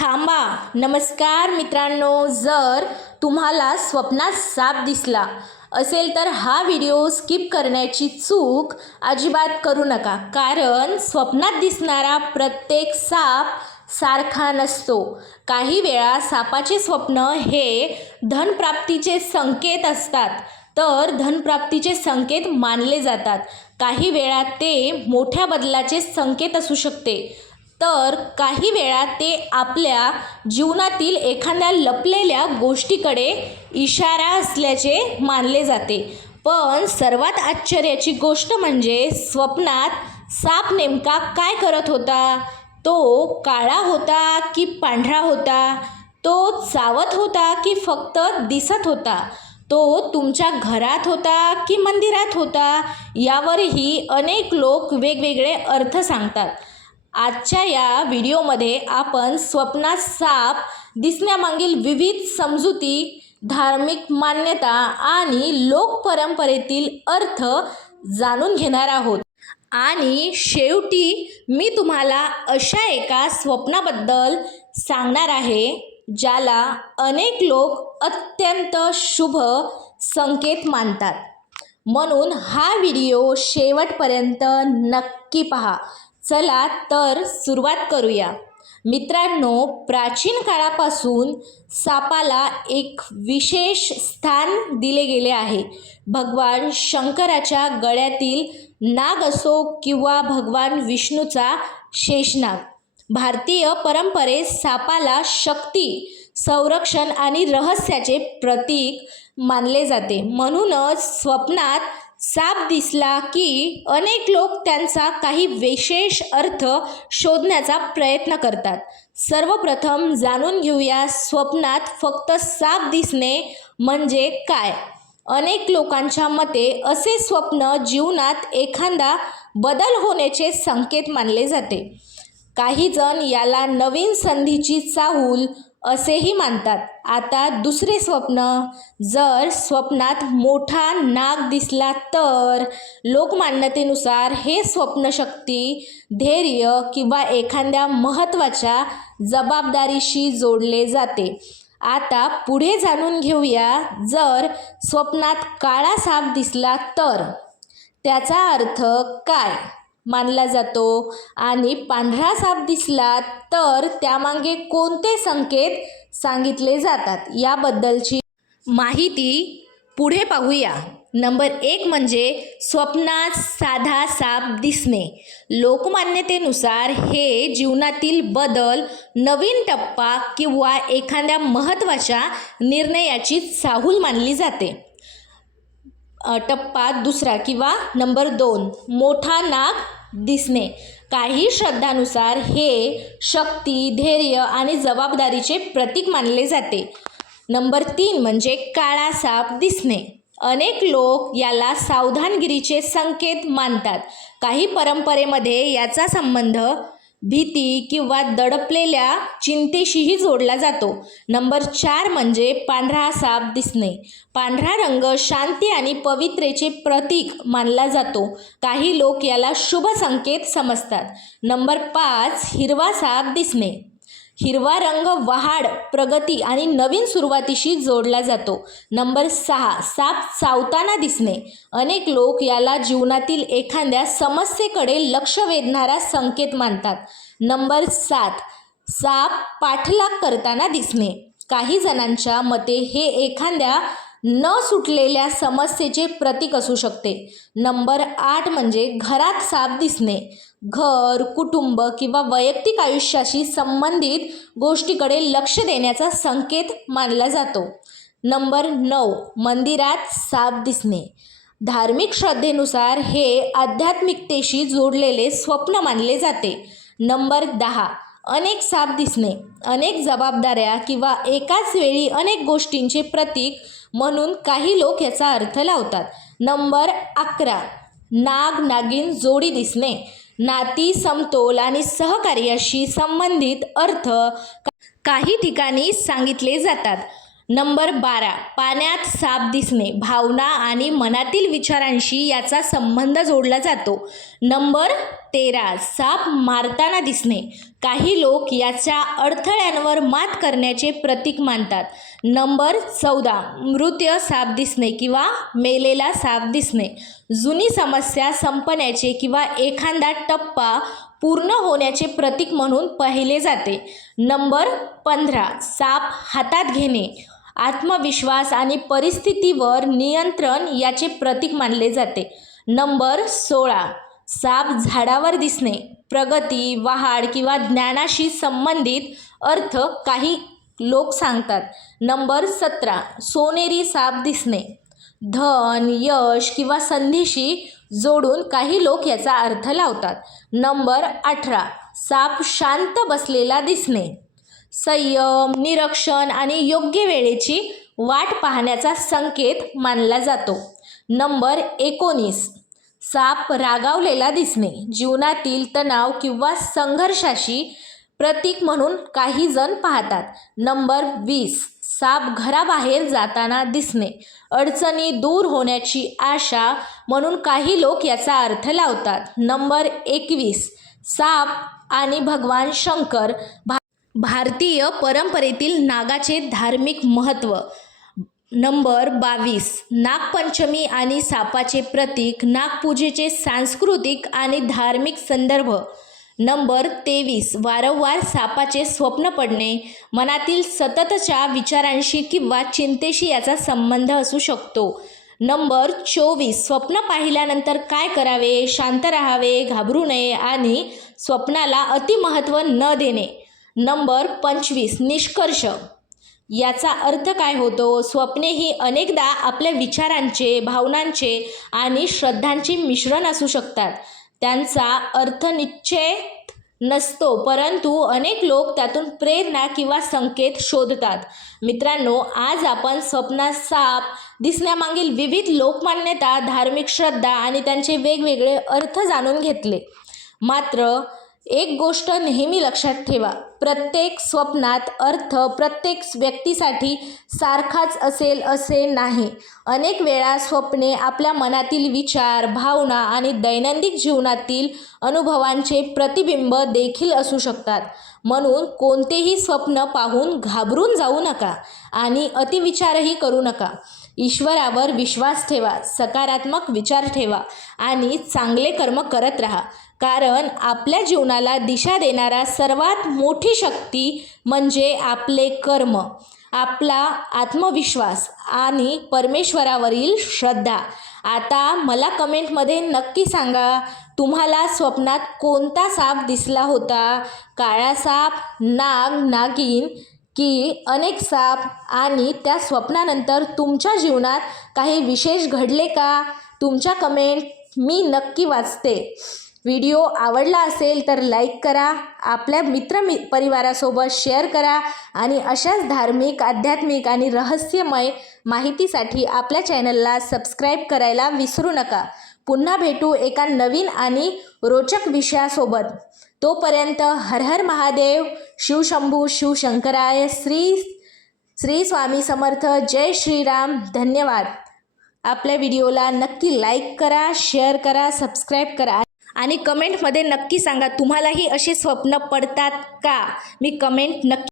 थांबा. नमस्कार मित्रांनो, जर तुम्हाला स्वप्नात साप दिसला असेल तर हा व्हिडिओ स्किप करण्याची चूक अजिबात करू नका, कारण स्वप्नात दिसणारा प्रत्येक साप सारखा नसतो. काही वेळा सापाचे स्वप्न हे धनप्राप्तीचे संकेत असतात, तर धनप्राप्तीचे संकेत मानले जातात. काही वेळा ते मोठ्या बदलाचे संकेत असू शकते, तर काही वेळा ते आपल्या जीवनातील एखाद्या लपलेल्या गोष्टीकडे इशारा असल्याचे मानले जाते. पण सर्वात आश्चर्याची गोष्ट म्हणजे स्वप्नात साप नेमका काय करत होता? तो काळा होता की पांढरा होता? तो चावत होता की फक्त दिसत होता? तो तुमच्या घरात होता की मंदिरात होता? यावरही अनेक लोक वेगवेगळे अर्थ सांगतात. आजच्या या व्हिडिओमध्ये आपण स्वप्नात साप दिसण्यामागील विविध समजुती, धार्मिक मान्यता आणि लोकपरंपरेतील अर्थ जाणून घेणार आहोत. आणि शेवटी मी तुम्हाला अशा एका स्वप्नाबद्दल सांगणार आहे ज्याला अनेक लोक अत्यंत शुभ संकेत मानतात. म्हणून हा व्हिडिओ शेवटपर्यंत नक्की पहा. चला तर सुरुवात करूया. मित्रांनो, प्राचीन काळापासून सापाला एक विशेष स्थान दिले गेले आहे. भगवान शंकराच्या गळ्यातील नाग असो किंवा भगवान विष्णूचा शेषनाग, भारतीय परंपरेत सापाला शक्ती, संरक्षण आणि रहस्याचे प्रतीक मानले जाते. म्हणूनच स्वप्नात साप दिसला की अनेक लोक त्यांचा काही विशेष अर्थ शोधण्याचा प्रयत्न करतात. सर्वप्रथम जाणून घेऊया, स्वप्नात फक्त साप दिसणे म्हणजे काय? अनेक लोकांच्या मते असे स्वप्न जीवनात एखादा बदल होण्याचे संकेत मानले जाते. काही जण याला नवीन संधीची चाहूल असेही मानतात. आता दुसरे स्वप्न. जर स्वप्नात मोठा नाग दिसला तर लोकमान्यतेनुसार हे स्वप्न शक्ती, धैर्य किंवा एखाद्या महत्त्वाच्या जबाबदारीशी जोडले जाते. आता पुढे जाणून घेऊया, जर स्वप्नात काळा साप दिसला तर त्याचा अर्थ काय मानला जातो आणि पांढरा साप दिसला तर त्यामागे कोणते संकेत सांगितले जातात, याबद्दलची माहिती पुढे पाहूया. नंबर 1 म्हणजे स्वप्नात साधा साप दिसणे. लोकमान्यतेनुसार हे जीवनातील बदल, नवीन टप्पा किंवा एखाद्या महत्त्वाच्या निर्णयाची चाहूल मानली जाते. टप्पा दुसरा किंवा नंबर 2, मोठा नाग दिसणे. काही श्रद्धानुसार हे शक्ती, धैर्य आणि जबाबदारीचे प्रतीक मानले जाते. नंबर 3 म्हणजे काळा साप दिसणे. अनेक लोक याला सावधानगिरीचे संकेत मानतात. काही परंपरेमध्ये याचा संबंध भीती किंवा दडपलेल्या चिंतेशीही जोडला जातो. नंबर 4 म्हणजे पांढरा साप दिसणे. पांढरा रंग शांती आणि पवित्रतेचे प्रतीक मानला जातो. काही लोक याला शुभ संकेत समजतात. नंबर 5 हिरवा साप दिसणे. हिरवा रंग वाढ, प्रगती आणि नवीन सुरुवातीशी जोडला जातो. नंबर 6 साप चावताना दिसणे. अनेक लोक याला जीवनातील एखाद्या समस्येकडे लक्ष वेधणारा संकेत मानतात. नंबर 7 साप पाठलाग करताना दिसणे. काही जणांच्या मते हे एखाद्या न सुटलेल्या समस्येचे प्रतीक असू शकते. नंबर 8 म्हणजे घरात साप दिसणे. घर, कुटुंब किंवा वैयक्तिक आयुष्याशी संबंधित गोष्टीकडे लक्ष देण्याचा संकेत मानला जातो. नंबर 9 मंदिरात साप दिसणे. धार्मिक श्रद्धेनुसार हे आध्यात्मिकतेशी जोडलेले स्वप्न मानले जाते. नंबर 10 अनेक साप दिसणे. अनेक जबाबदाऱ्या किंवा एकाच वेळी अनेक गोष्टींचे प्रतीक म्हणून काही लोक याचा अर्थ लावतात. नंबर 11 नाग नागिन जोडी दिसणे. नाती, समतोल आणि सहकार्याशी संबंधित अर्थ काही ठिकाणी सांगितले जातात. नंबर 12 पाण्यात साप दिसणे. भावना आणि मनातील विचारांशी याचा संबंध जोडला जातो. नंबर 13 साप मारताना दिसणे. काही लोक याच्या अडथळ्यांवर मात करण्याचे प्रतीक मानतात. नंबर 14, मृत साप दिसणे किंवा मेलेला साप दिसणे. जुनी समस्या संपण्याचे किंवा एखादा टप्पा पूर्ण होण्याचे प्रतीक म्हणून पाहिले जाते. नंबर 15, साप हातात घेणे. आत्मविश्वास आणि परिस्थितीवर नियंत्रण याचे प्रतीक मानले जाते. नंबर 16, साप झाडावर दिसणे. प्रगती, वाढ किंवा ज्ञानाशी संबंधित अर्थ काही लोक सांगतात. नंबर 17, सोनेरी साप दिसणे. धन, यश किंवा संधीशी जोडून काही लोक याचा अर्थ लावतात. नंबर 18, साप शांत बसलेला दिसणे. संयम, निरीक्षण आणि योग्य वेळेची वाट पाहण्याचा संकेत मानला जातो. नंबर 19, साप रागावलेला दिसणे. जीवनातील तणाव किंवा संघर्षाशी प्रतीक म्हणून काही जण पाहतात. नंबर 20, साप घराबाहेर जाताना दिसणे. अडचणी दूर होण्याची आशा म्हणून काही लोक याचा अर्थ लावतात. नंबर 21, साप आणि भगवान शंकर. भारतीय परंपरेतील नागाचे धार्मिक महत्त्व. नंबर 22, नागपंचमी आणि सापाचे प्रतीक. नागपूजेचे सांस्कृतिक आणि धार्मिक संदर्भ. नंबर 23, वारंवार सापाचे स्वप्न पडणे. मनातील सततच्या विचारांशी किंवा चिंतेशी याचा संबंध असू शकतो. नंबर 24, स्वप्न पाहिल्यानंतर काय करावे? शांत राहावे, घाबरू नये आणि स्वप्नाला अतिमहत्त्व न देणे. नंबर 25, निष्कर्ष. याचा अर्थ काय होतो? स्वप्ने ही अनेकदा आपल्या विचारांचे, भावनांचे आणि श्रद्धांचे मिश्रण असू शकतात. त्यांचा अर्थ निश्चित नसतो, परंतु अनेक लोक त्यातून प्रेरणा किंवा संकेत शोधतात. मित्रांनो, आज आपण स्वप्नात साप दिसण्यामागील विविध लोकमान्यता, धार्मिक श्रद्धा आणि त्यांचे वेगवेगळे अर्थ जाणून घेतले. मात्र एक गोष्ट नेहमी लक्षात ठेवा, प्रत्येक स्वप्नात अर्थ प्रत्येक व्यक्तीसाठी सारखाच असेल असे नाही. अनेक वेळा स्वप्ने आपल्या मनातील विचार, भावना आणि दैनंदिन जीवनातील अनुभवांचे प्रतिबिंब देखील असू शकतात. म्हणून कोणतेही स्वप्न पाहून घाबरून जाऊ नका आणि अतिविचारही करू नका. ईश्वरावर विश्वास ठेवा, सकारात्मक विचार ठेवा आणि चांगले कर्म करत राहा. कारण आपल्या जीवनाला दिशा देणारा सर्वात मोठी शक्ती म्हणजे आपले कर्म, आपला आत्मविश्वास आणि परमेश्वरावरील श्रद्धा. आता मला कमेंटमध्ये नक्की सांगा, तुम्हाला स्वप्नात कोणता साप दिसला होता? काळा साप, नाग, नागिन की अनेक साप? आणि त्या स्वप्नानंतर तुमच्या जीवनात काही विशेष घडले का? तुमच्या कमेंट मी नक्की वाचते. व्हिडिओ आवडला असेल तर लाईक करा, आपल्या परिवारासोबत शेअर करा आणि अशाच धार्मिक, आध्यात्मिक आणि रहस्यमय माहितीसाठी आपल्या चॅनलला सबस्क्राईब करायला विसरू नका. पुन्हा भेटू एका नवीन आणि रोचक विषयासोबत. तोपर्यंत हर हर महादेव, शिवशंभू शिवशंकराय, श्री स्वामी समर्थ, जय श्रीराम. धन्यवाद. आपल्या व्हिडिओला नक्की लाईक करा, शेअर करा, सबस्क्राईब करा आणि कमेंटमध्ये नक्की सांगा, तुम्हालाही असे स्वप्न पडतात का? मी कमेंट नक्की